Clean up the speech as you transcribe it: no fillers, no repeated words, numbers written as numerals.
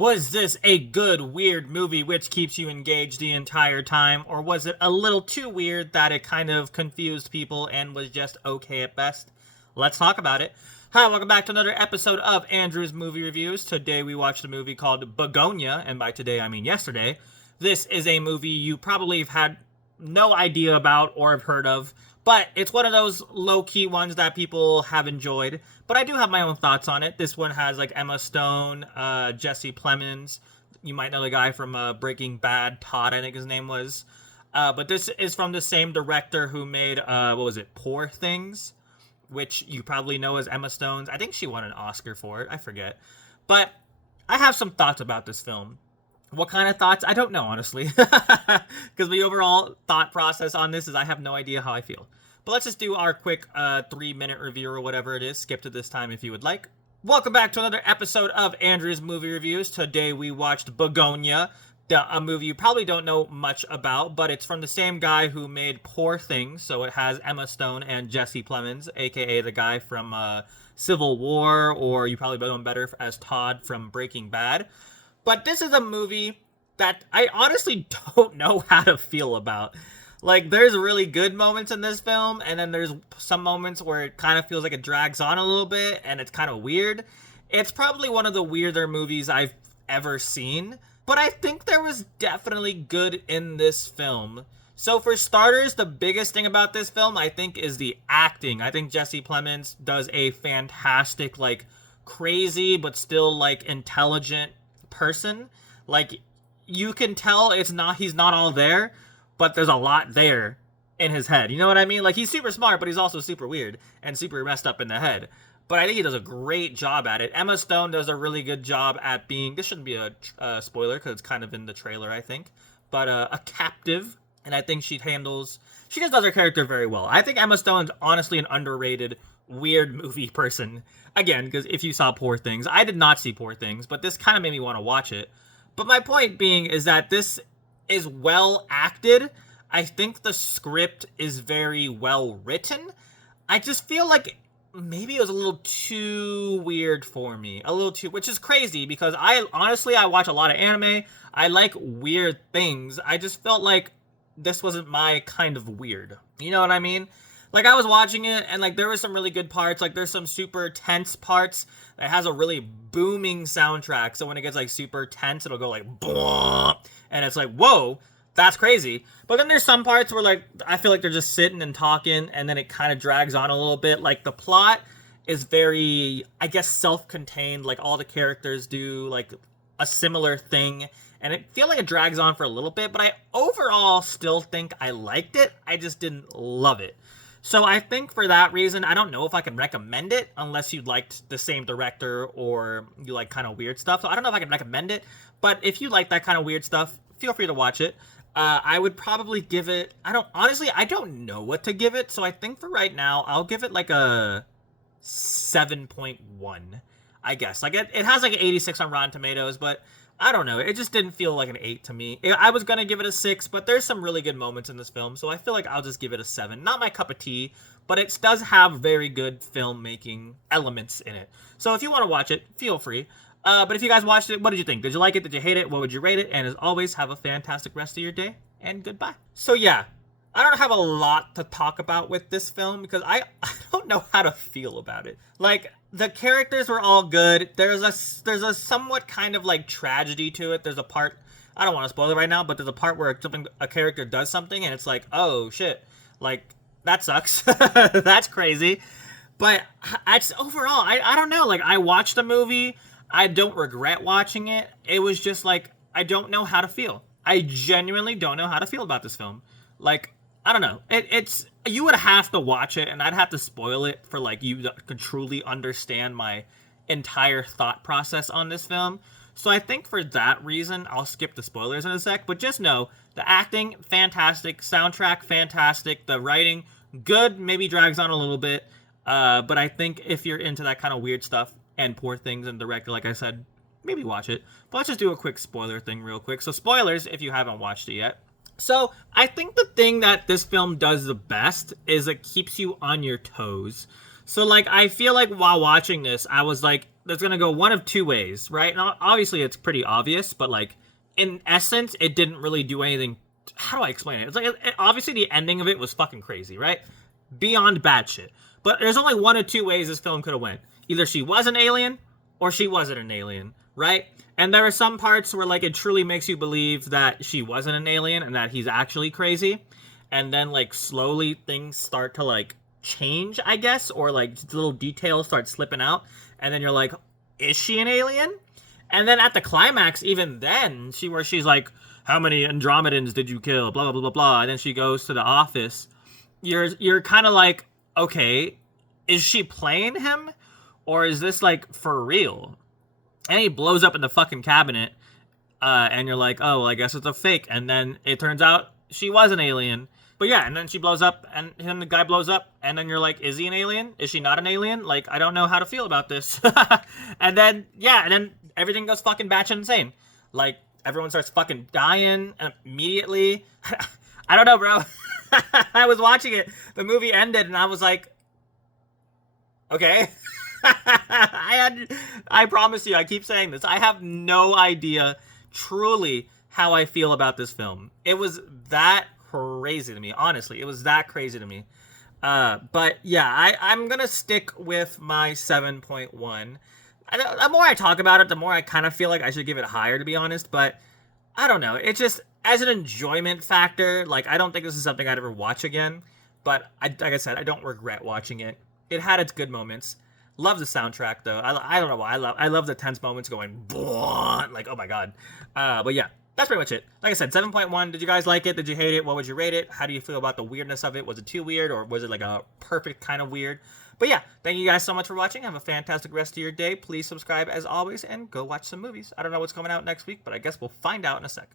Was this a good, weird movie which keeps you engaged the entire time, or was it a little too weird that it kind of confused people and was just okay at best? Let's talk about it. Hi, welcome back to another episode of Andrew's Movie Reviews. Today we watched a movie called Bugonia, and by today I mean yesterday. This is a movie you probably have had no idea about or have heard of, but it's one of those low-key ones that people have enjoyed. But I do have my own thoughts on it. This one has like Emma Stone, Jesse Plemons. You might know the guy from Breaking Bad, Todd, I think his name was. But this is from the same director who made, Poor Things, which you probably know as Emma Stone's. I think she won an Oscar for it. I forget. But I have some thoughts about this film. What kind of thoughts? I don't know, honestly. Because the overall thought process on this is I have no idea how I feel. But let's just do our quick 3-minute review or whatever it is. Skip to this time if you would like. Welcome back to another episode of Andrew's Movie Reviews. Today we watched Bugonia, a movie you probably don't know much about, but it's from the same guy who made Poor Things. So it has Emma Stone and Jesse Plemons, aka the guy from Civil War, or you probably know him better as Todd from Breaking Bad. But this is a movie that I honestly don't know how to feel about. Like, there's really good moments in this film, and then there's some moments where it kind of feels like it drags on a little bit, and it's kind of weird. It's probably one of the weirder movies I've ever seen, but I think there was definitely good in this film. So for starters, the biggest thing about this film, I think, is the acting. I think Jesse Plemons does a fantastic, like, crazy, but still, like, intelligent person. Like, you can tell he's not all there, but there's a lot there in his head. You know what I mean? Like, he's super smart, but he's also super weird and super messed up in the head. But I think he does a great job at it. Emma Stone does a really good job at being, this shouldn't be a spoiler because it's kind of in the trailer, I think, but a captive. And I think she just does her character very well. I think Emma Stone's honestly an underrated, weird movie person. Again, because if you saw Poor Things, I did not see Poor Things, but this kind of made me want to watch it. But my point being is that this is well acted. I think the script is very well written. I just feel like maybe it was a little too weird for me. Which is crazy because I watch a lot of anime. I like weird things. I just felt like this wasn't my kind of weird. You know what I mean? Like, I was watching it, and, like, there were some really good parts. Like, there's some super tense parts that has a really booming soundtrack. So when it gets, like, super tense, it'll go, like, boom, and it's like, whoa, that's crazy. But then there's some parts where, like, I feel like they're just sitting and talking, and then it kind of drags on a little bit. Like, the plot is very, I guess, self-contained. Like, all the characters do, like, a similar thing. And I feel like it drags on for a little bit, but I overall still think I liked it. I just didn't love it. So I think for that reason, I don't know if I can recommend it unless you liked the same director or you like kind of weird stuff. So I don't know if I can recommend it, but if you like that kind of weird stuff, feel free to watch it. I would probably give it, I don't know what to give it. So I think for right now, I'll give it like a 7.1, I guess. Like it has like an 86 on Rotten Tomatoes, but I don't know. It just didn't feel like an 8 to me. I was going to give it a 6, but there's some really good moments in this film, so I feel like I'll just give it a 7. Not my cup of tea, but it does have very good filmmaking elements in it. So if you want to watch it, feel free. But if you guys watched it, what did you think? Did you like it? Did you hate it? What would you rate it? And as always, have a fantastic rest of your day, and goodbye. So yeah, I don't have a lot to talk about with this film because I don't know how to feel about it. Like, the characters were all good. There's a somewhat kind of like tragedy to it. There's a part, I don't want to spoil it right now, but there's a part where a character does something and it's like, oh shit, like that sucks. That's crazy. But overall, I don't know. Like, I watched the movie. I don't regret watching it. It was just like, I don't know how to feel. I genuinely don't know how to feel about this film. Like, I don't know. It's you would have to watch it, and I'd have to spoil it for like you to truly understand my entire thought process on this film. So I think for that reason, I'll skip the spoilers in a sec. But just know the acting fantastic, soundtrack fantastic, the writing good, maybe drags on a little bit. But I think if you're into that kind of weird stuff and Poor Things and director, like I said, maybe watch it. But let's just do a quick spoiler thing real quick. So spoilers if you haven't watched it yet. So, I think the thing that this film does the best is it keeps you on your toes. So, like, I feel like while watching this, I was like, that's gonna go one of two ways, right? And obviously it's pretty obvious, but like in essence, it didn't really do anything. How do I explain it? It's like obviously the ending of it was fucking crazy, right? Beyond bad shit. But there's only one of two ways this film could have went. Either she was an alien, or she wasn't an alien, right? And there are some parts where like it truly makes you believe that she wasn't an alien and that he's actually crazy. And then like slowly things start to like change, I guess, or like little details start slipping out, and then you're like, is she an alien? And then at the climax, even then, she's like, how many Andromedans did you kill? Blah blah blah blah blah. And then she goes to the office. You're kind of like, okay, is she playing him, or is this like for real? And he blows up in the fucking cabinet, and you're like, oh, well, I guess it's a fake. And then it turns out she was an alien. But yeah, and then she blows up, and the guy blows up, and then you're like, is he an alien? Is she not an alien? Like, I don't know how to feel about this. And then, yeah, and then everything goes fucking batshit insane. Like, everyone starts fucking dying immediately. I don't know, bro. I was watching it. The movie ended, and I was like, okay. I promise you, I keep saying this. I have no idea truly how I feel about this film. It was that crazy to me, honestly. It was that crazy to me. But yeah, I'm gonna stick with my 7.1. The more I talk about it, the more I kind of feel like I should give it higher, to be honest. But I don't know. It just, as an enjoyment factor, like, I don't think this is something I'd ever watch again. But like I said, I don't regret watching it. It had its good moments. Love the soundtrack, though. I don't know why. I love the tense moments going, like, oh my god. But yeah, that's pretty much it. Like I said, 7.1. Did you guys like it? Did you hate it? What would you rate it? How do you feel about the weirdness of it? Was it too weird, or was it like a perfect kind of weird? But yeah, thank you guys so much for watching. Have a fantastic rest of your day. Please subscribe as always, and go watch some movies. I don't know what's coming out next week, but I guess we'll find out in a sec.